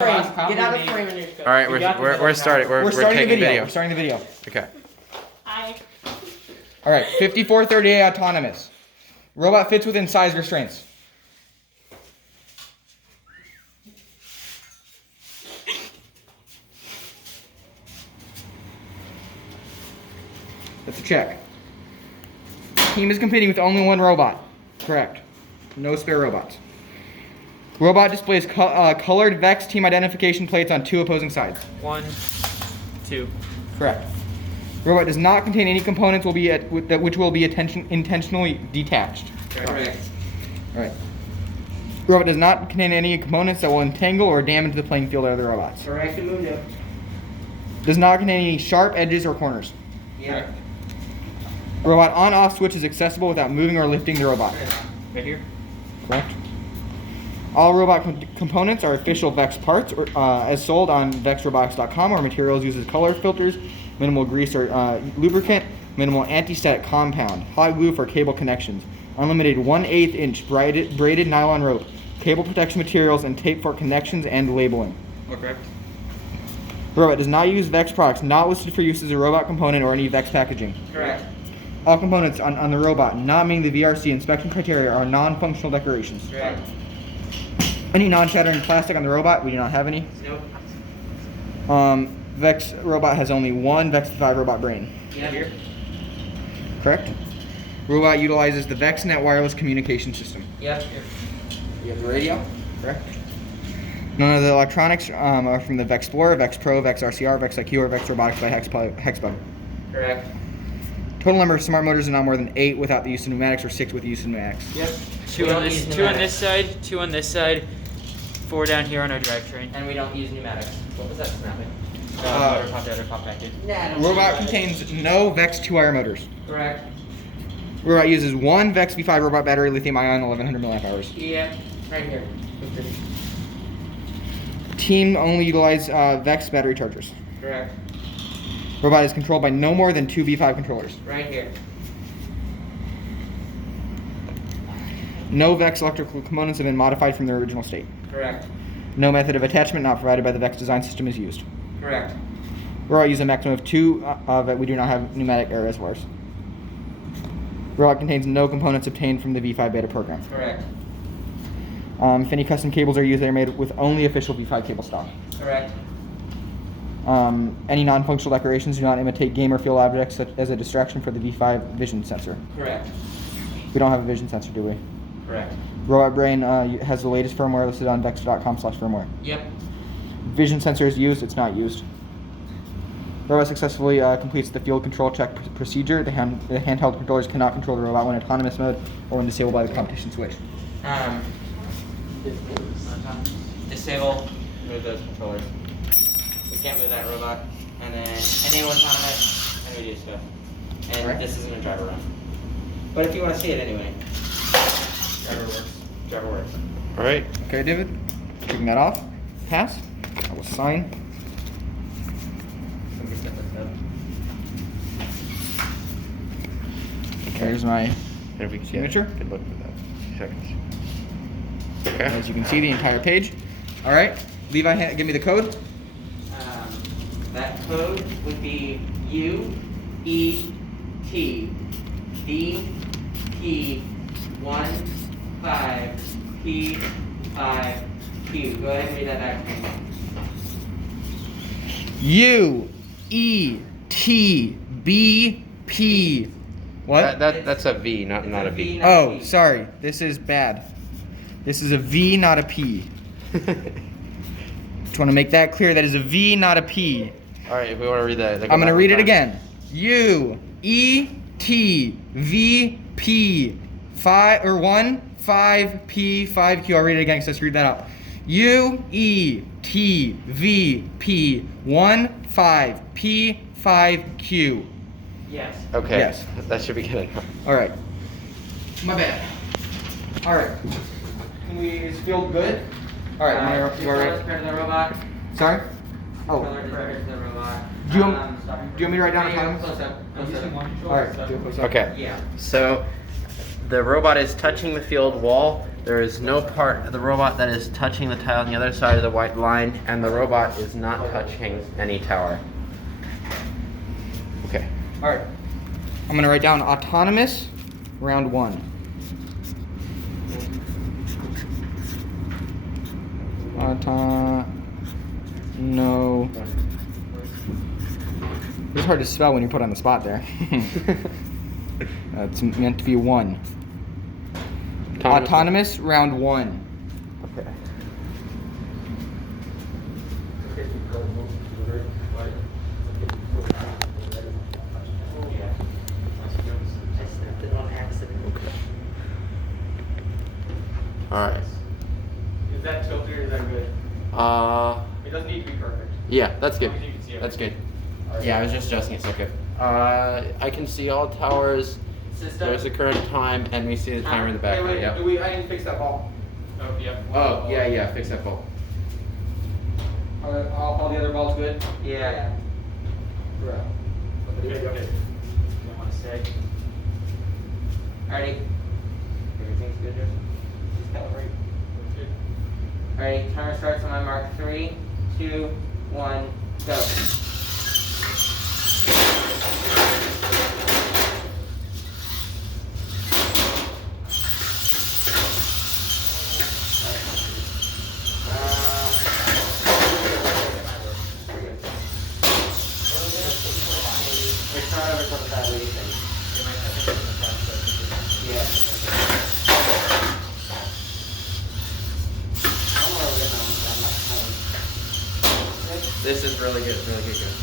Get out of frame and All right, we're starting. We're starting taking the video. video. We're starting the video. Okay. Hi. All right, 5430A autonomous. Robot fits within size restraints. That's a check. Team is competing with only one robot. Correct. No spare robots. Robot displays colored VEX team identification plates on two opposing sides. 1, 2. Correct. Robot does not contain any components which will be intentionally detached. Correct. All right. Robot does not contain any components that will entangle or damage the playing field of other robots. Correct, Mundo. Does not contain any sharp edges or corners. Yeah. Robot on-off switch is accessible without moving or lifting the robot. Right here? Correct. All robot components are official VEX parts as sold on vexrobotics.com, or materials uses color filters, minimal grease or lubricant, minimal anti-static compound, hot glue for cable connections, unlimited 1/8 inch braided nylon rope, cable protection materials, and tape for connections and labeling. Correct. Robot does not use VEX products not listed for use as a robot component or any VEX packaging. Correct. All components on the robot not meeting the VRC inspection criteria are non-functional decorations. Correct. Any non-shattering plastic on the robot? We do not have any. Nope. VEX robot has only one VEX 5 robot brain. Yeah. Here. Correct? Robot utilizes the VEXnet wireless communication system. Yep. You have the radio? Correct. None of the electronics are from the VEX Explorer, VEX Pro, VEX RCR, VEX IQ, or VEX Robotics by Hexbug. Correct. Total number of smart motors is not more than 8 without the use of pneumatics, or 6 with the use of pneumatics. Yep. 2 on this, 2 on this side, 2 on this side, 4 down here on our drivetrain. And we don't use pneumatics. What was that snapping? Motor popped out or popped back in. Robot contains no VEX 2-wire motors. Correct. Robot uses one VEX V5 robot battery, lithium-ion, 1100 milliamp hours. Yeah. Right here. Team only utilize VEX battery chargers. Correct. Robot is controlled by no more than 2 V5 controllers. Right here. No VEX electrical components have been modified from their original state. Correct. No method of attachment not provided by the VEX design system is used. Correct. Robot uses a maximum of 2 we do not have pneumatic air reservoirs. Robot contains no components obtained from the V5 beta program. Correct. If any custom cables are used, they are made with only official V5 cable stock. Correct. Any non-functional decorations do not imitate game or field objects such as a distraction for the V5 vision sensor. Correct. We don't have a vision sensor, do we? Correct. Robot Brain has the latest firmware listed on vexter.com/firmware. Yep. Vision sensor is used, it's not used. Robot successfully completes the field control check procedure. The handheld controllers cannot control the robot when in autonomous mode or when disabled by the competition switch. Disable. Move those controllers. We can't move that robot. And then enable autonomous, and we do stuff. And Alright. this isn't a driver run. But if you want to see it anyway. Driver works. Driver works. All right. Okay, David, taking that off. Pass. I will sign. There's my And if we can Signature? Good look at that. Seconds. Okay. As you can see, the entire page. All right, Levi, give me the code. That code would be U E T D P 15 P 5 Q. Go ahead and read that back to me. U E T B P. What? That's a V, not a B. not Oh, a P. sorry. This is bad. This is a V, not a P. Just want to make that clear. That is a V, not a P. All right. If we want to read that, I'm going to read it again. U E T V P 1 5 P 5 Q. I'll read it again so screwed that up. U E T V P 1 5 P 5 Q. Yes. Okay. Yes. That should be good enough. All right. My bad. All right. Can we? Is field good? All right. You all right? Compared to the robot. Sorry. Oh. Color compared to the robot. Do you want me to write down a time? Close up. Close up. All right. Do a close up. Okay. Yeah. So The robot is touching the field wall. There is no part of the robot that is touching the tile on the other side of the white line, and the robot is not touching any tower. Okay. All right. I'm gonna write down autonomous, round 1. No. It's hard to spell when you put on the spot there. It's meant to be 1. Autonomous, round 1. Okay. All right. Is that tilted or is that good? It doesn't need to be perfect. Yeah, that's good. As long as you can see That's good. everything. Yeah, I was just adjusting it so good. I can see all towers. There's the current time, and we see the timer in the background. Wait, Yep. I didn't fix that ball. Oh, yep. Oh, yeah, fix that ball. All the other balls good? Yeah. Bro. Okay, okay. You want to say? Alrighty. Everything's good, Joseph? Just calibrate. Alrighty, timer starts on my mark. 3, 2, 1, go. It's not over top of that lead thing. Yeah. I'm gonna get my own time, not mine. This is really good. Really good.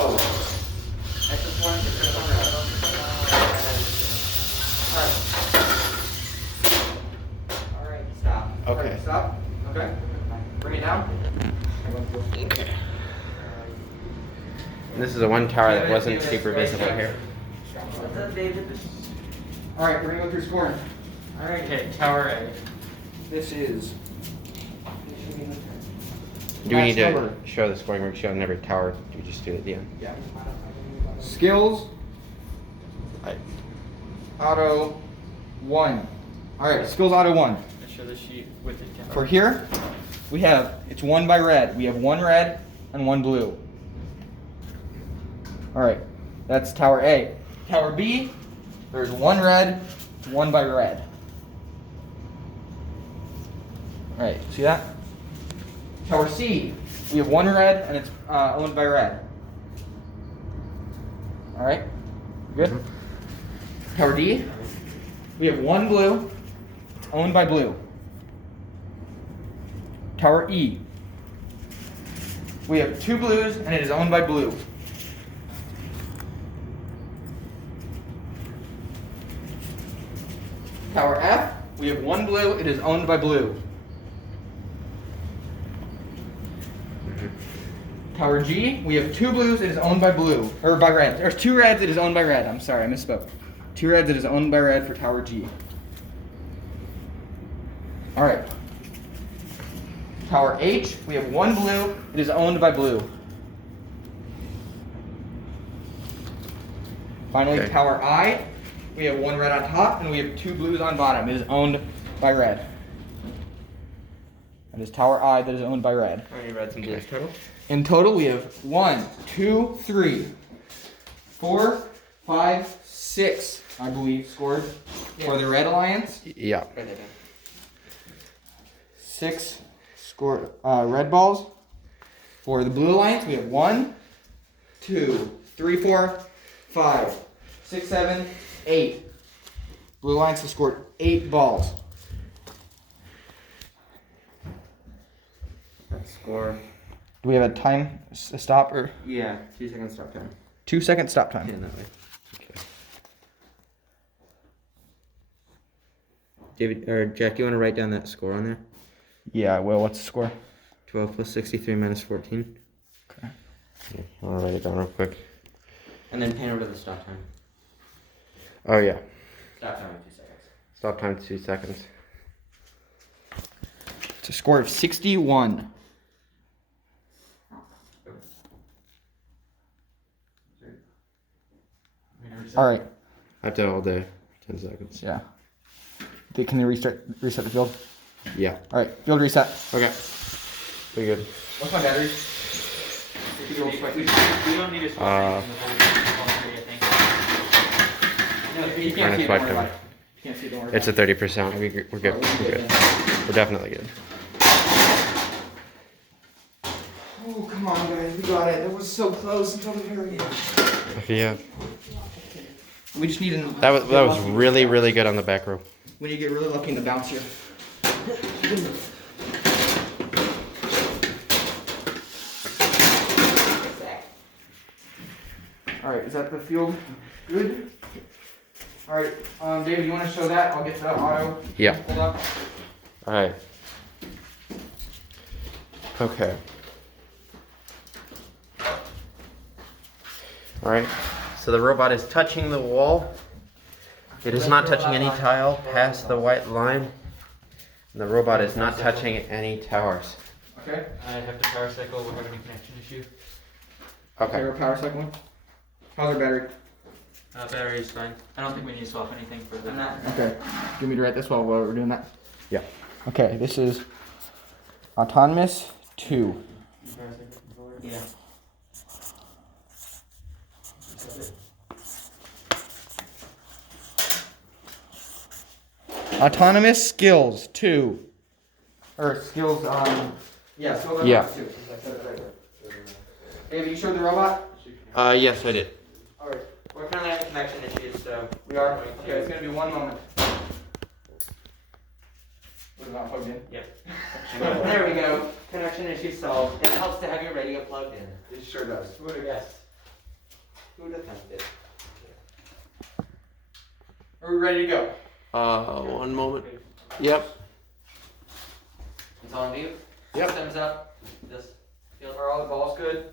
I just wanted to put it on there. Alright, stop. Okay. Stop. Okay. Bring it down. Okay. This is the one tower that wasn't super visible here. What's up, David? All right, we're gonna go through scoring. Alright, okay, tower A. This is. Do we need to Number. show the scoring worksheet on every tower? Do we just do it at the end? Yeah. Skills. Auto 1. All right, skills auto 1. I show the sheet with the tower. For here, we have, it's 1 by red. We have 1 red and 1 blue. All right, that's tower A. Tower B, there's 1 red, it's 1 by red. All right, see that? Tower C, we have 1 red and it's owned by red. All right, good. Tower D, we have 1 blue, it's owned by blue. Tower E, we have 2 blues and it is owned by blue. Tower F, we have 1 blue, it is owned by blue. Tower G, we have 2 blues, it is owned by blue, or by red. There's 2 reds, it is owned by red. I'm sorry, I misspoke. 2 reds, it is owned by red for Tower G. All right. Tower H, we have 1 blue, it is owned by blue. Finally, Okay. Tower I, we have 1 red on top and we have 2 blues on bottom. It is owned by red. That is Tower I that is owned by red. How many reds and blues total? In total, we have 1, 2, 3, 4, 5, 6, I believe, scored for the Red Alliance. Yeah. 6 scored red balls. For the Blue Alliance, we have 1, 2, 3, 4, 5, 6, 7, 8. Blue Alliance has scored 8 balls. Let's score. Do we have a time, a stop, or Yeah, 2 seconds stop time. 2-second stop time? Yeah, that way. Okay. David or Jack, you want to write down that score on there? Yeah, I will. What's the score? 12 plus 63 minus 14. Okay. You want to write it down real quick? And then pan over to the stop time. Oh yeah. Stop time in 2 seconds. Stop time 2 seconds. It's a score of 61. All right. I have to all day. 10 seconds. Yeah. Can they reset the field? Yeah. All right. Field reset. Okay. Pretty good. What's my battery? We don't need to swap anything before we get the No, if you Trying can't to see it, swipe don't worry them. about it. If you can't see it, don't worry It's a about 30%. We're good. We're good. We're definitely good. Oh, come on, guys. We got it. That was so close until the very end. Yeah. We just need an. That was really good on the back row. We need to get really lucky in the bounce here. All right, is that the field good? All right, David, you want to show that? I'll get the auto Yeah. pulled up. All right. Okay. All right. So the robot is touching the wall. It is not touching any tile past the white line. And the robot is not touching any towers. Okay. I have to power cycle. We're having a connection issue. Okay, we're power cycling. How's our battery? Battery is fine. I don't think we need to swap anything for the. Okay. Do you want me to write this while we're doing that? Yeah. Okay, this is Autonomous 2. Yeah. Autonomous Skills 2. Or skills, yeah, skills Yeah. 2. Hey, have you showed the robot? Yes, I did. Alright. We're currently having connection issues, so We are? Okay, it's gonna be 1 moment. Was it not plugged in? Yep. There we go. Connection issue solved. It helps to have your radio plugged in. It sure does. Yes. Who would have thought it? Are we ready to go? 1 moment. Yep. It's on view. Yep. Thumbs up. Just feel Are all the balls good?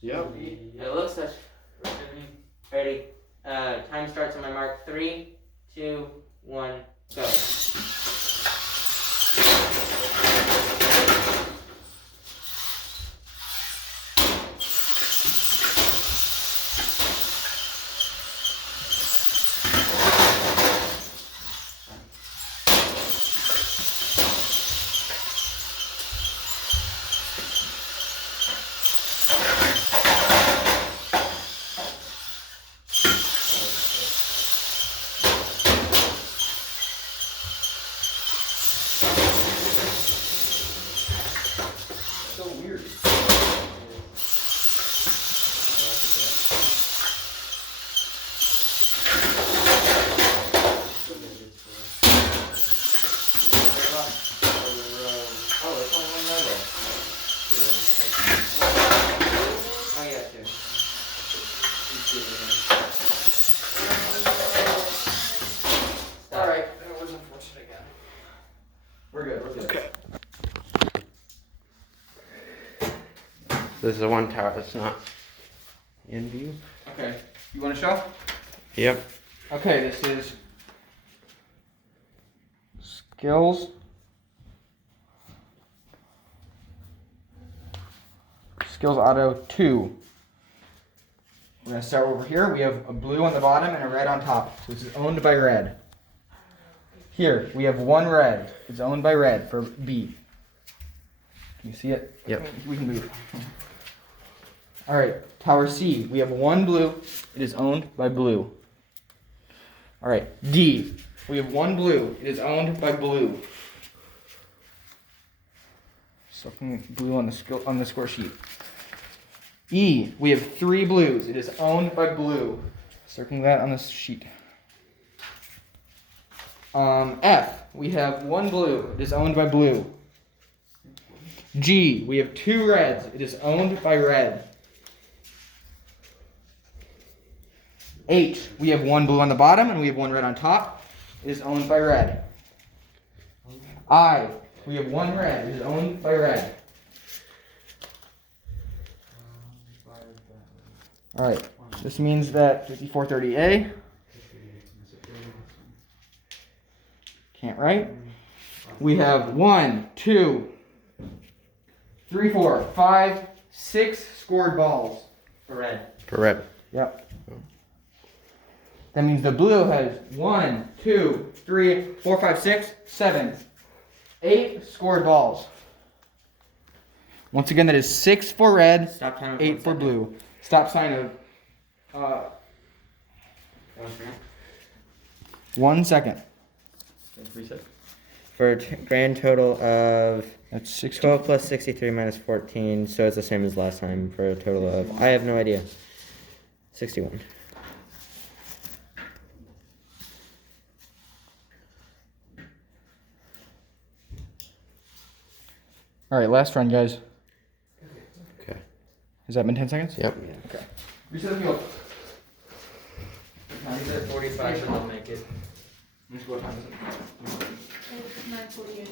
Yep. It looks like. Ready. Time starts on my mark. 3, 2, 1, go. So weird. Oh, it's only one level. Oh, yeah, 2. Alright, that was unfortunate again. We're good, we're good. Okay. This is the one tower that's not in view. Okay, you want to show? Yep. Okay, this is Skills. Skills Auto 2. We're going to start over here. We have a blue on the bottom and a red on top. So this is owned by red. Here, we have 1 red. It's owned by red for B. Can you see it? Yep. We can move. Alright, Tower C. We have 1 blue. It is owned by blue. Alright, D. We have 1 blue. It is owned by blue. Something blue on the score sheet. E. We have 3 blues. It is owned by blue. Circling that on this sheet. F. We have 1 blue. It is owned by blue. G. We have 2 reds. It is owned by red. H. We have 1 blue on the bottom and we have 1 red on top. It is owned by red. I. We have 1 red. It is owned by red. All right. This means that 5430A can't write. We have 1, 2, 3, 4, 5, 6 scored balls. For red. For red. Yep. That means the blue has 1, 2, 3, 4, 5, 6, 7, 8 scored balls. Once again, that is 6 for red, Stop time. 8 for blue. Stop sign of 1 second. Reset. For a grand total of That's 60. 12 plus 63 minus 14, so it's the same as last time for a total of, I have no idea, 61. All right, last run, guys. Okay. Has that been 10 seconds? Yep. Okay. Reset the field. He said 45, but I'll make it. Let's go time. It's 9:48.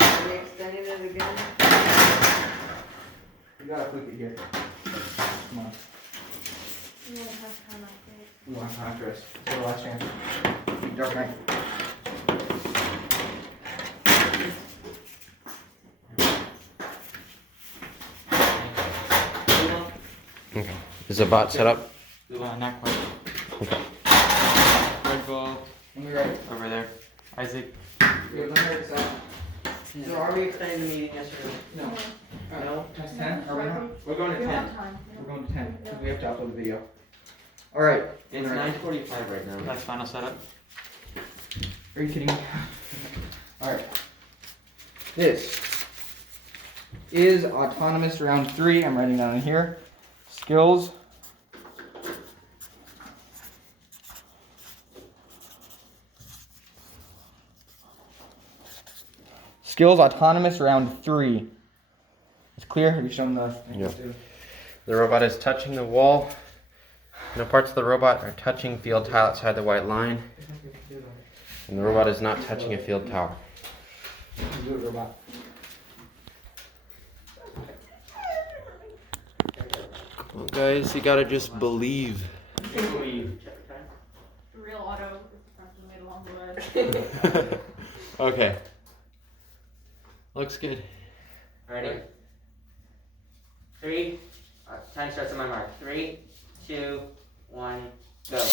Are we extending it again? You gotta flip it here. Come on. You won't have time after it. We want contrast. It's our last chance. Dark Knight. Okay. Is the bot set up? Not quite. Okay. Red ball When we're ready. over there. Isaac. We have 100 set. So are we extending the meeting, yes or No. no? That's 10? Are we not? We're going to You 10. have time. We're going to 10. Because we have to upload the video. Alright. It's 9:45 right now. That's final setup. Are you kidding me? Alright. This is autonomous round 3. I'm writing down in here. Skills. Skills autonomous round 3. It's clear? Have you shown the Yeah. The robot is touching the wall. No parts of the robot are touching field tile outside the white line. And the robot is not touching a field tile. Do it, robot. Well, guys, you gotta just believe. The real auto is the person who made along the way. Okay. Looks good. Ready? 3. Time starts on my mark. 3, 2, 1, go.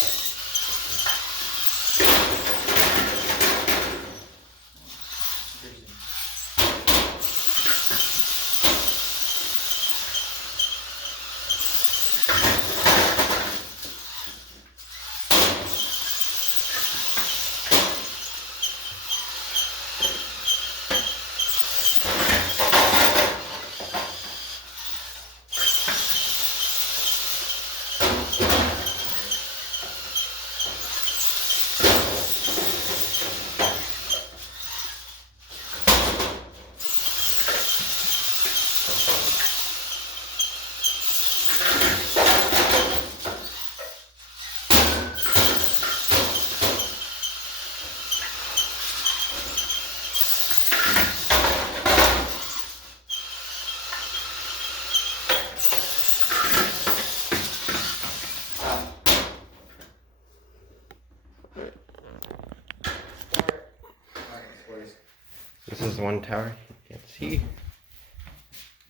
This is one tower you can see.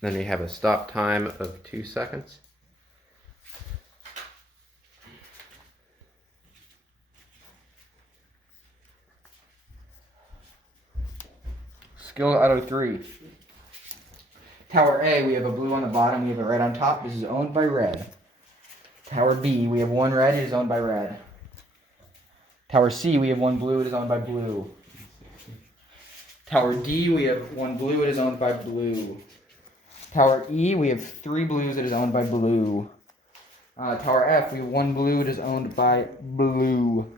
Then we have a stop time of 2 seconds. Skill out of 3. Tower A, we have a blue on the bottom, we have a red on top. This is owned by red. Tower B, we have 1 red, it is owned by red. Tower C, we have 1 blue, it is owned by blue. Tower D, we have 1 blue, it is owned by blue. Tower E, we have 3 blues, it is owned by blue. Tower F, we have 1 blue, it is owned by blue.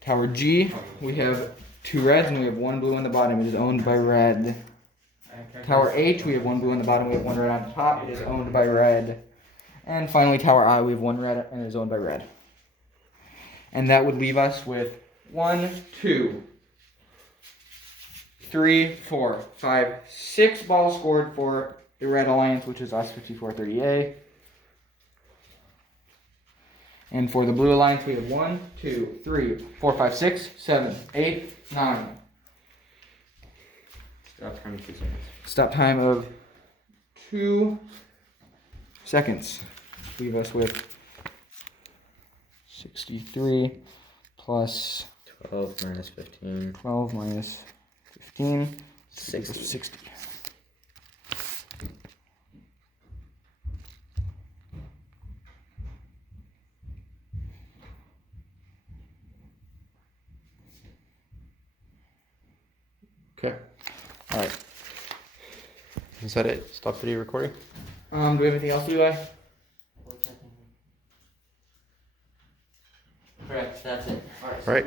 Tower G, we have 2 reds and we have 1 blue on the bottom, it is owned by red. Tower H, we have 1 blue on the bottom, we have 1 red on top, it is owned by red. And finally, Tower I, we have 1 red and it is owned by red. And that would leave us with 1, 2, 3, 4, 5, 6 balls scored for the Red Alliance, which is us 5430A. And for the Blue Alliance, we have 1, 2, 3, 4, 5, 6, 7, 8, 9. Stop time 2 seconds. Stop time of 2 seconds. Leave us with 63 plus 12 minus 15. 12 minus 15. 60. 60. Okay. All right. Is that it? Stop video recording? Do we have anything else to do, Eli? Correct, that's it. Right.